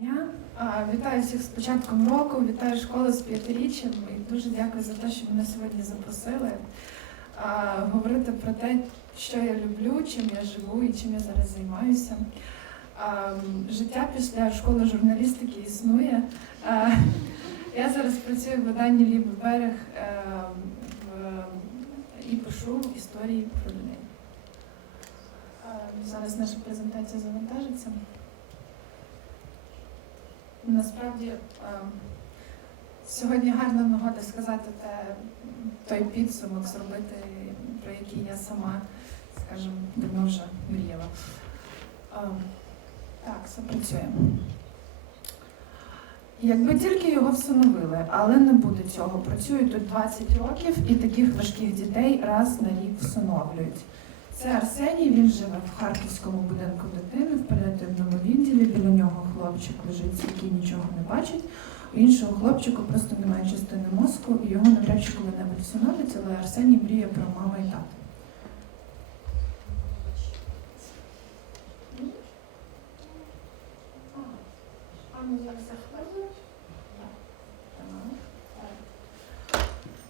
дня. Вітаю всіх з початком року, вітаю школу з п'ятиріччям і дуже дякую за те, що мене сьогодні запросили говорити про те, що я люблю, чим я живу і чим я зараз займаюся. Життя після школи журналістики існує. Я зараз працюю в виданні Лівий берег е, і пишу історії про людей. Зараз наша презентація завантажиться. Насправді е, сьогодні гарна нагода сказати те, той підсумок зробити, про який я сама, скажімо, давно вже мріяла. Е, Так, все працює. Якби тільки його встановили, але не буде цього. Працюю тут 20 років і таких важких дітей раз на рік всиновлюють. Це Арсеній, він живе в харківському будинку дитини в паліативному відділі. Біля нього хлопчик лежить, який нічого не бачить. У іншого хлопчика просто немає частини мозку, і його навряд чи коли-небудь всиновлять, але Арсеній мріє про маму і тата.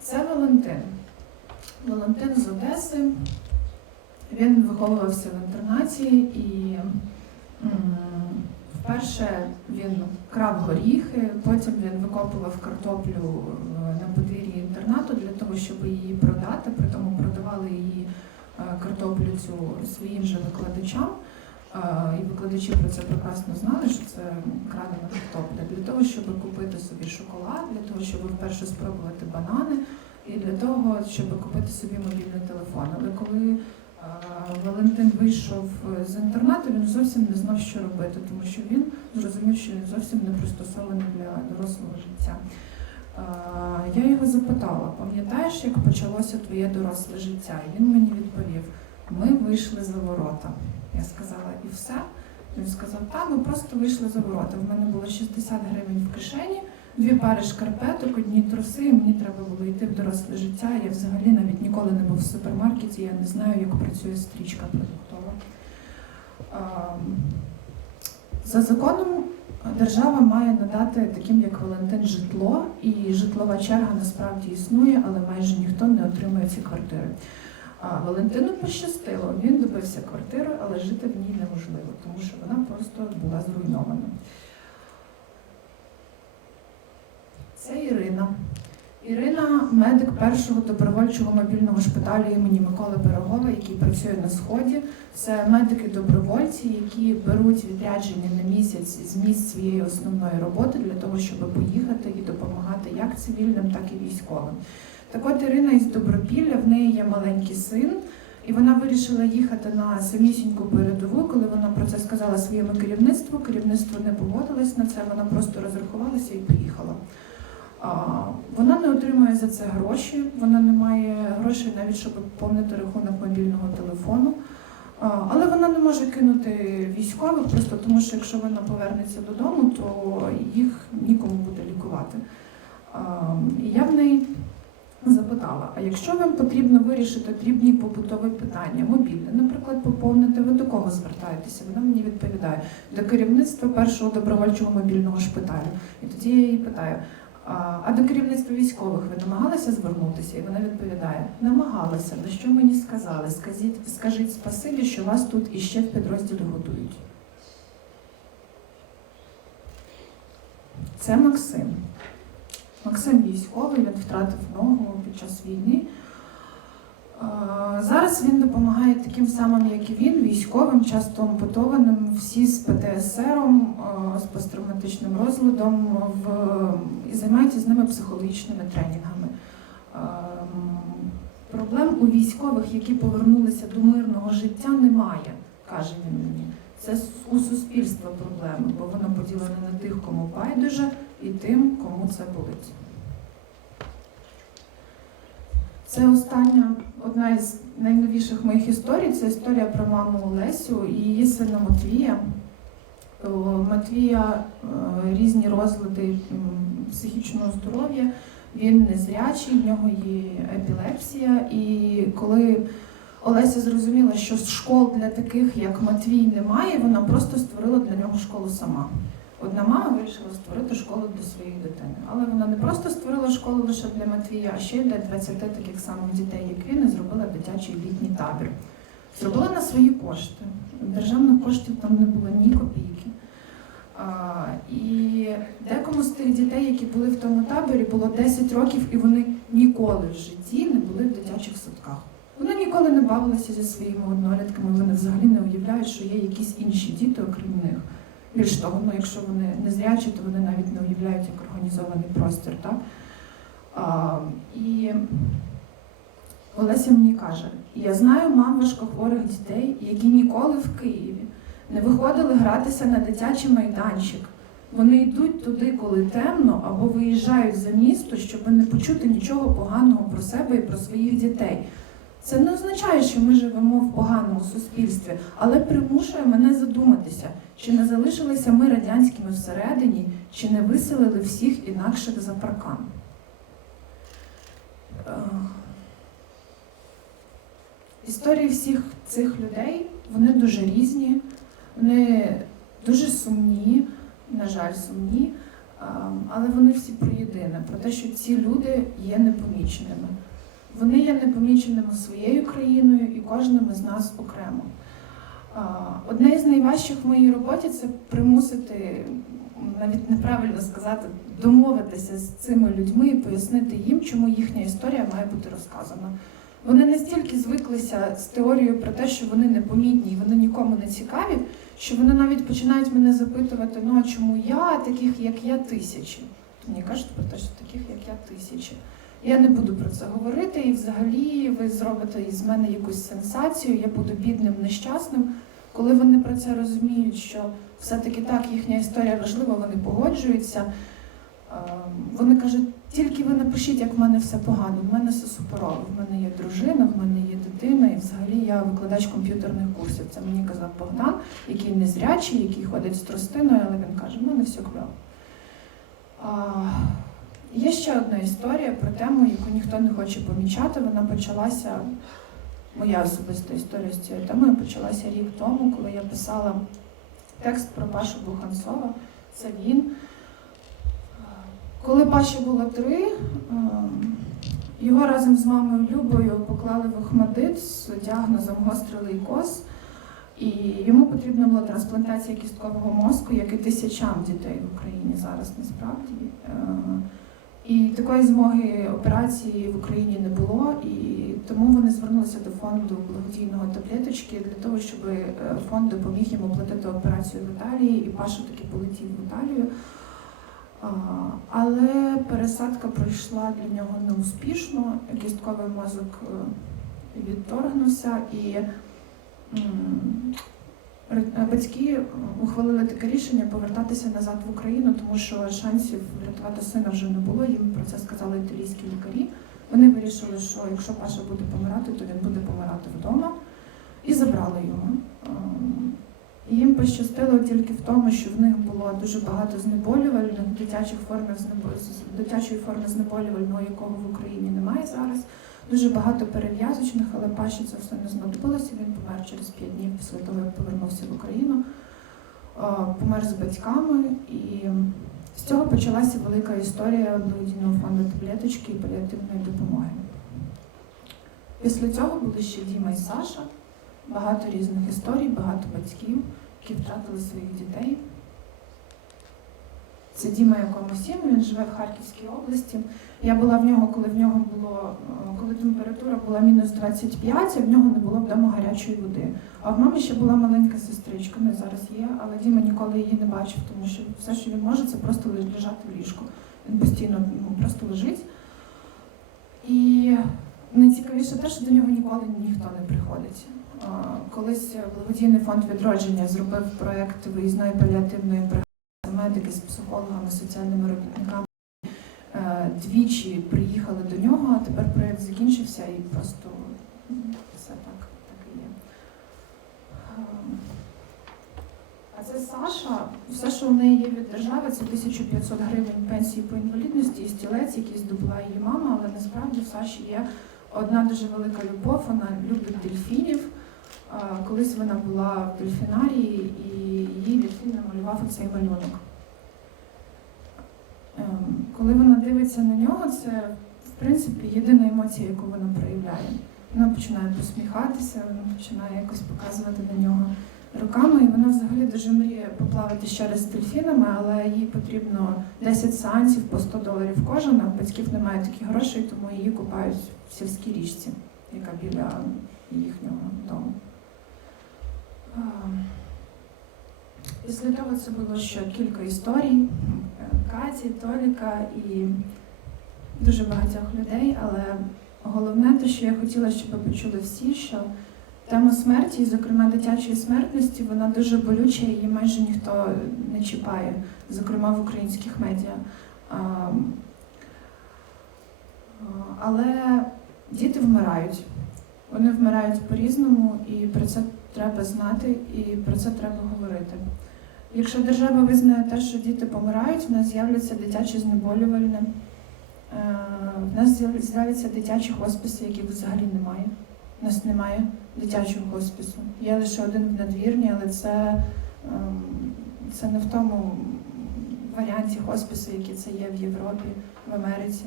Це Валентин. Валентин з Одеси. Він виховувався в інтернаті і вперше він крав горіхи, потім він викопував картоплю е, на подвір'ї інтернату для того, щоб її продати. При тому продавали її е, картоплю цю своїм же викладачам. Е, І викладачі про це прекрасно знали, що це крадена картопля. Для того, щоб купити собі шоколад, для того, щоб вперше спробувати банани, і для того, щоб купити собі мобільний телефон. Але коли Валентин вийшов з інтернату, він зовсім не знав, що робити, тому що він зрозумів, що він зовсім не пристосований для дорослого життя. Е, Я його запитала, пам'ятаєш, як почалося твоє доросле життя? І він мені відповів: ми вийшли за ворота. Я сказала, і все. Він сказав, так, ми просто вийшли за ворота. В мене було 60 гривень в кишені, дві пари шкарпеток, одні труси, і мені треба було йти в доросле життя. Я взагалі навіть ніколи не був в супермаркеті, я не знаю, як працює стрічка продуктова. За законом держава має надати таким, як Валентин, житло, і житлова черга насправді існує, але майже ніхто не отримує ці квартири. А Валентину пощастило, він добився квартири, але жити в ній неможливо, тому що вона просто була зруйнована. Це Ірина. Ірина медик першого добровольчого мобільного шпиталю імені Миколи Пирогова, який працює на сході. Це медики-добровольці, які беруть відрядження на місяць з місць своєї основної роботи для того, щоб поїхати і допомагати як цивільним, так і військовим. Так от Ірина із Добропілля, в неї є маленький син, і вона вирішила їхати на самісіньку передову. Коли вона про це сказала своєму керівництву, керівництво не погодилось на це, вона просто розрахувалася і поїхала. Вона не отримує за це гроші, вона не має грошей навіть, щоб поповнити рахунок мобільного телефону. Але вона не може кинути військових, просто тому що якщо вона повернеться додому, то їх нікому буде лікувати. І я в неї запитала: а якщо вам потрібно вирішити дрібні побутові питання, мобільне, наприклад, поповнити, ви до кого звертаєтеся? Вона мені відповідає до керівництва першого добровольчого мобільного шпиталю. І тоді я її питаю. «А- до керівництва військових ви намагалися звернутися? І вона відповідає: намагалася. На що мені сказали? Скажіть, скажіть спасибі, що вас тут іще в підрозділі готують. Це Максим. Максим військовий, він втратив ногу під час війни. Зараз він допомагає таким самим, як і він, військовим, часто ампутованим, всі з ПТСР, з посттравматичним розладом, в, і займається з ними психологічними тренінгами. Проблем у військових, які повернулися до мирного життя, немає, каже він мені. Це у суспільства проблеми, бо воно поділене на тих, кому байдуже, і тим, кому це болить. Це остання, одна із найновіших моїх історій. Це історія про маму Олесю і її сина Матвія. Матвія е, різні розлади психічного здоров'я. Він незрячий, в нього є епілепсія. І коли Олеся зрозуміла, що школ для таких, як Матвій, немає, вона просто створила для нього школу сама. Одна мама вирішила створити школу для своєї дитини. Але вона не просто створила школу лише для Матвія, а ще й для 20 таких самих дітей, як він, і зробила дитячий літній табір. Зробила на свої кошти. Державних коштів там не було ні копійки. А, і декому з тих дітей, які були в тому таборі, було 10 років, і вони ніколи в житті не були в дитячих садках. Вони ніколи не бавилися зі своїми однолітками, вони взагалі не уявляють, що є якісь інші діти, окрім них. Більш того, ну, якщо вони не зрячі, то вони навіть не уявляють як організований простір. Так? А, і Олеся мені каже: я знаю мам важкохворих дітей, які ніколи в Києві не виходили гратися на дитячий майданчик. Вони йдуть туди, коли темно, або виїжджають за місто, щоб не почути нічого поганого про себе і про своїх дітей. Це не означає, що ми живемо в поганому суспільстві, але примушує мене задуматися, чи не залишилися ми радянськими всередині, чи не виселили всіх інакших за паркан. Е, Історії всіх цих людей вони дуже різні, вони дуже сумні, на жаль, сумні, але вони всі про єдине, про те, що ці люди є непоміченими. Вони є непоміченими своєю країною і кожним із нас окремо. Одне із найважчих в моїй роботі це примусити, навіть неправильно сказати, домовитися з цими людьми і пояснити їм, чому їхня історія має бути розказана. Вони настільки звиклися з теорією про те, що вони непомітні і вони нікому не цікаві, що вони навіть починають мене запитувати, ну а чому я, таких як я, тисячі. Мені кажуть про те, що таких як я тисячі. Я не буду про це говорити, і взагалі ви зробите із мене якусь сенсацію, я буду бідним, нещасним. Коли вони про це розуміють, що все-таки так їхня історія важлива, вони погоджуються. Ем, Вони кажуть, тільки ви напишіть, як в мене все погано. В мене все суперово. В мене є дружина, в мене є дитина, і взагалі я викладач комп'ютерних курсів. Це мені казав Богдан, який незрячий, який ходить з тростиною, але він каже, в мене все кльово. Є ще одна історія про тему, яку ніхто не хоче помічати. Вона почалася, моя особиста історія з цією темою почалася рік тому, коли я писала текст про Пашу Буханцова. Це він. Коли Паші було три, ем, його разом з мамою Любою поклали в Охмадит з діагнозом гострий лейкоз, і йому потрібна була трансплантація кісткового мозку, як і тисячам дітей в Україні зараз насправді. І такої змоги операції в Україні не було, і тому вони звернулися до фонду благодійного таблеточки для того, щоб е, фонд допоміг йому платити операцію в Італії, і Паша таки полетів в Італію. Але пересадка пройшла для нього неуспішно, кістковий мозок е, відторгнувся і батьки ухвалили таке рішення повертатися назад в Україну, тому що шансів врятувати сина вже не було. Їм про це сказали італійські лікарі. Вони вирішили, що якщо Паша буде помирати, то він буде помирати вдома, і забрали його. Ем, Їм пощастило тільки в тому, що в них було дуже багато знеболювальних дитячих форм дитячої форми знеболювального, якого в Україні немає зараз. Дуже багато перев'язочних, але Паші це все не знадобилося. Він помер через п'ять днів після того, як повернувся в Україну. Помер з батьками, і з цього почалася велика історія благодійного фонду таблеточки і паліативної допомоги. Після цього були ще Діма і Саша, багато різних історій, багато батьків, які втратили своїх дітей. Це Діма, якому сім, він живе в Харківській області. Я була в нього, коли в нього було, е, коли температура була мінус 25, а в нього не було вдома гарячої води. А в мами ще була маленька сестричка, не зараз є, але Діма ніколи її не бачив, тому що все, що він може, це просто лежати в ліжку. Він постійно ну, просто лежить. І найцікавіше те, що до нього ніколи ніхто не приходить. Колись благодійний фонд відродження зробив проєкт виїзної паліативної бригади медики з психологами, соціальними робітниками. Е, Двічі приїхали до нього, а тепер проєкт закінчився і просто все так, так і є. Ем, А це Саша. Все, що в неї є від держави, це 1500 гривень пенсії по інвалідності і стілець, який здобула її мама, але насправді в Саші є одна дуже велика любов, вона любить дельфінів. Колись вона була в дельфінарії і її дельфін намалював цей малюнок. Коли вона дивиться на нього, це в принципі єдина емоція, яку вона проявляє. Вона починає посміхатися, вона починає якось показувати на нього руками, і вона взагалі дуже мріє поплавати ще раз з дельфінами, але їй потрібно 10 сеансів по 100 доларів кожен, а в батьків немає таких грошей, тому її купають в сільській річці, яка біля їхнього дому. Після того це було ще кілька історій Каті, Толіка і дуже багатьох людей, але головне те, що я хотіла, щоб ви почули всі, що тема смерті, і, зокрема дитячої смертності, вона дуже болюча, її майже ніхто не чіпає, зокрема в українських медіа. Але діти вмирають. Вони вмирають по-різному, і про це треба знати, і про це треба говорити. Якщо держава визнає те, що діти помирають, в нас з'являться дитячі знеболювальне, е, в нас з'являться дитячі хосписи, яких взагалі немає. У нас немає дитячого хоспису. Є лише один в надвірні, але це, ем, це не в тому варіанті хоспису, який це є в Європі, в Америці.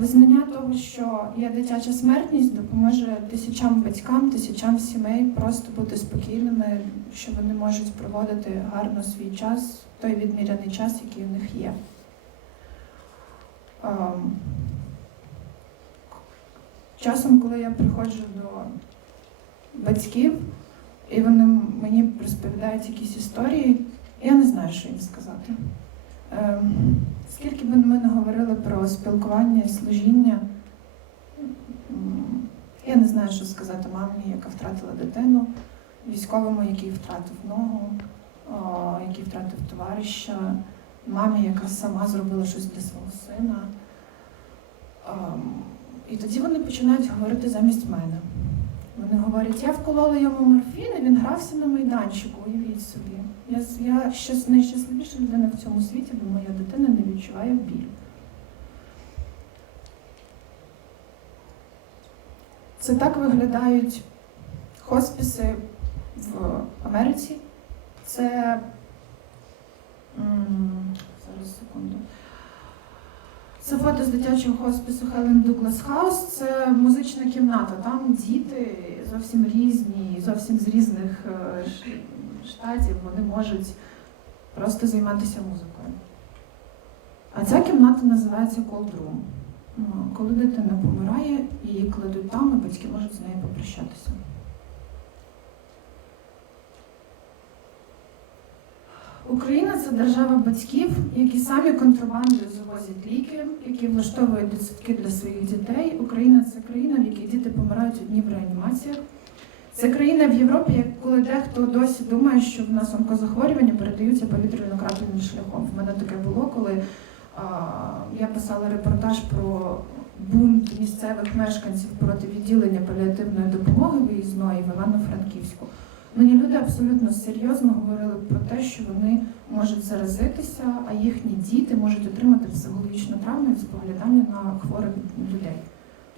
Визнання того, що є дитяча смертність, допоможе тисячам батькам, тисячам сімей просто бути спокійними, що вони можуть проводити гарно свій час, той відміряний час, який у них є. Часом, коли я приходжу до батьків, і вони мені розповідають якісь історії, я не знаю, що їм сказати. Ем, Скільки б ми не говорили про спілкування і служіння, я не знаю, що сказати мамі, яка втратила дитину, військовому, який втратив ногу, який втратив товариша, мамі, яка сама зробила щось для свого сина. Ем, І тоді вони починають говорити замість мене. Вони говорять, я вколола йому морфін, і він грався на майданчику, уявіть собі. Я, я щас, найщасливіша людина в цьому світі, бо моя дитина не відчуває біль. Це так виглядають хосписи в Америці. Це зараз секунду. Це фото з дитячого хоспису Хелен Дуглас Хаус. Це музична кімната. Там діти зовсім різні, зовсім з різних е, штатів. Вони можуть просто займатися музикою. А ця кімната називається Room. Ну, Коли дитина помирає, її кладуть там, і батьки можуть з нею попрощатися. Україна це держава батьків, які самі контрабандою завозять ліки, які влаштовують дитсадки для своїх дітей. Україна це країна, в якій діти помирають одні в реанімаціях. Це країна в Європі, коли дехто досі думає, що в нас онкозахворювання передаються повітряно-крапельним шляхом. В мене таке було, коли а, я писала репортаж про бунт місцевих мешканців проти відділення паліативної допомоги виїзної в Івано-Франківську. Мені люди абсолютно серйозно говорили про те, що вони можуть заразитися, а їхні діти можуть отримати психологічну травму від споглядання на хворих людей.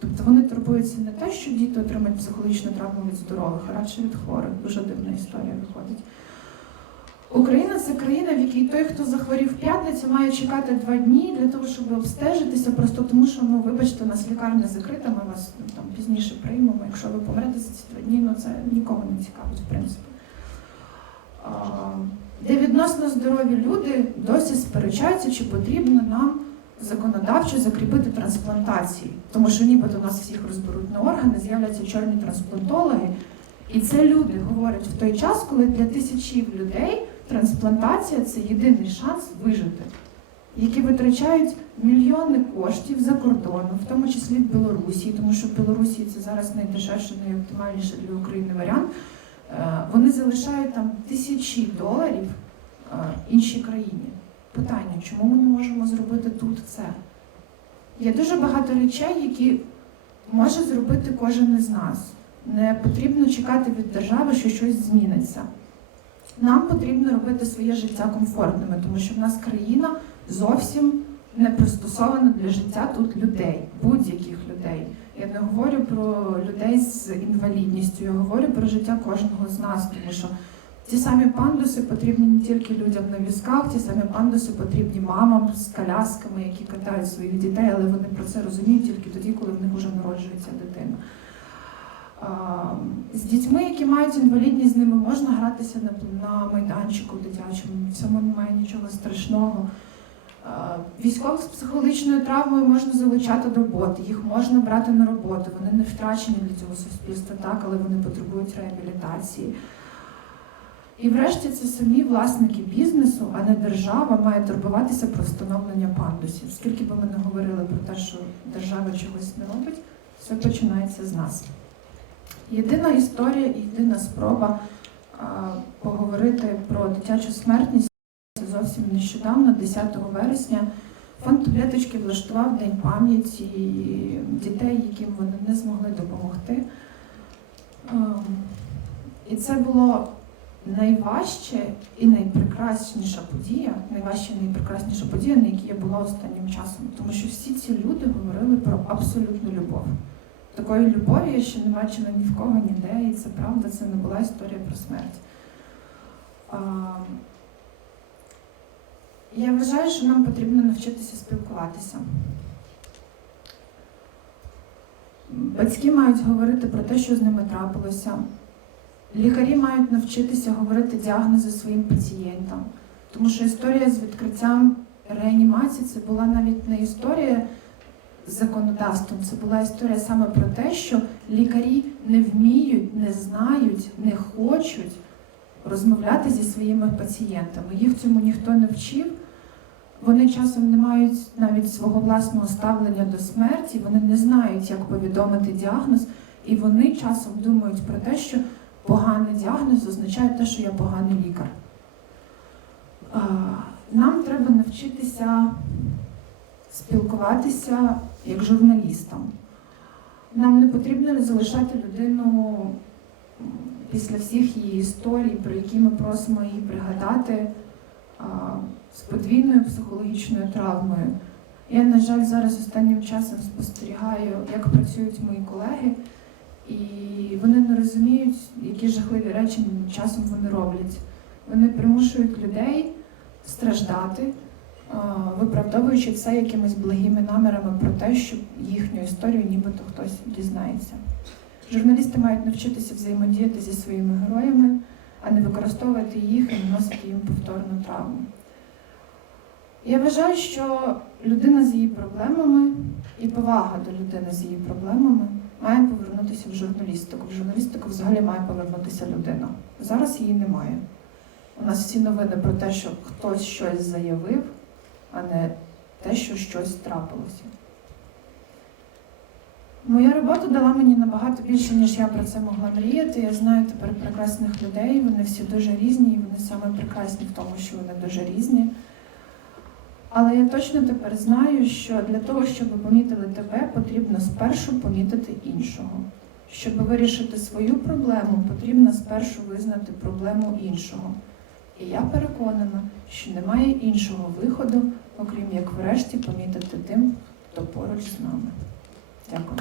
Тобто вони турбуються не те, що діти отримають психологічну травму від здорових, а радше від хворих. Дуже дивна історія виходить. Україна це країна, в якій той, хто захворів п'ятницю, має чекати два дні для того, щоб обстежитися, просто тому що, ну, вибачте, у нас лікарня закрита, ми вас ну, там пізніше приймемо. Якщо ви помрете за ці два дні, ну це нікого не цікавить, в принципі. А, Де відносно здорові люди досі сперечаються, чи потрібно нам законодавчо закріпити трансплантації, тому що нібито нас всіх розберуть на органи, з'являться чорні трансплантологи. І це люди говорять в той час, коли для тисячів людей трансплантація це єдиний шанс вижити, які витрачають мільйони коштів за кордоном, в тому числі в Білорусі, тому що в Білорусі це зараз найдешевший, найоптимальніший для України варіант. Е, Вони залишають там тисячі доларів е, іншій країні. Питання, чому ми не можемо зробити тут це? Є дуже багато речей, які може зробити кожен із нас. Не потрібно чекати від держави, що щось зміниться. Нам потрібно робити своє життя комфортними, тому що в нас країна зовсім не пристосована для життя тут людей, будь-яких людей. Я не говорю про людей з інвалідністю, я говорю про життя кожного з нас, тому що Ті самі пандуси потрібні не тільки людям на візках, ті самі пандуси потрібні мамам з колясками, які катають своїх дітей, але вони про це розуміють тільки тоді, коли в них вже народжується дитина. З дітьми, які мають інвалідність, з ними можна гратися на, майданчику дитячому, в цьому немає нічого страшного. Військових з психологічною травмою можна залучати до роботи, їх можна брати на роботу. Вони не втрачені для цього суспільства, так, але вони потребують реабілітації. І врешті це самі власники бізнесу, а не держава має турбуватися про встановлення пандусів. Скільки би ми не говорили про те, що держава чогось не робить, все починається з нас. Єдина історія і єдина спроба а, поговорити про дитячу смертність зовсім нещодавно, 10 вересня, фонд таблеточки влаштував День пам'яті дітей, яким вони не змогли допомогти. Ем, І це було найважче і найпрекрасніша подія, найважча і найпрекрасніша подія, на якій я була останнім часом. Тому що всі ці люди говорили про абсолютну любов. Такої любові я ще не бачила ні в кого, ніде, і це правда, це не була історія про смерть. Я вважаю, що нам потрібно навчитися спілкуватися. Батьки мають говорити про те, що з ними трапилося. Лікарі мають навчитися говорити діагнози своїм пацієнтам. Тому що історія з відкриттям реанімації це була навіть не історія з законодавством, це була історія саме про те, що лікарі не вміють, не знають, не хочуть розмовляти зі своїми пацієнтами. Їх цьому ніхто не вчив. Вони часом не мають навіть свого власного ставлення до смерті, вони не знають, як повідомити діагноз, і вони часом думають про те, що поганий діагноз означає те, що я поганий лікар. Нам треба навчитися спілкуватися як журналістам. Нам не потрібно залишати людину після всіх її історій, про які ми просимо її пригадати з подвійною психологічною травмою. Я, на жаль, зараз останнім часом спостерігаю, як працюють мої колеги, і вони не розуміють, які жахливі речі часом вони роблять. Вони примушують людей страждати, виправдовуючи це якимись благими намірами про те, що їхню історію нібито хтось дізнається. Журналісти мають навчитися взаємодіяти зі своїми героями, а не використовувати їх і наносити їм повторну травму. Я вважаю, що людина з її проблемами і повага до людини з її проблемами має повернутися в журналістику. В журналістику взагалі має повернутися людина. Зараз її немає. У нас всі новини про те, що хтось щось заявив, а не те, що щось трапилося. Моя робота дала мені набагато більше, ніж я про це могла мріяти. Я знаю тепер прекрасних людей, вони всі дуже різні, і вони саме прекрасні в тому, що вони дуже різні. Але я точно тепер знаю, що для того, щоб помітили тебе, потрібно спершу помітити іншого. Щоб вирішити свою проблему, потрібно спершу визнати проблему іншого. І я переконана, що немає іншого виходу, окрім як врешті помітити тим, хто поруч з нами. Дякую.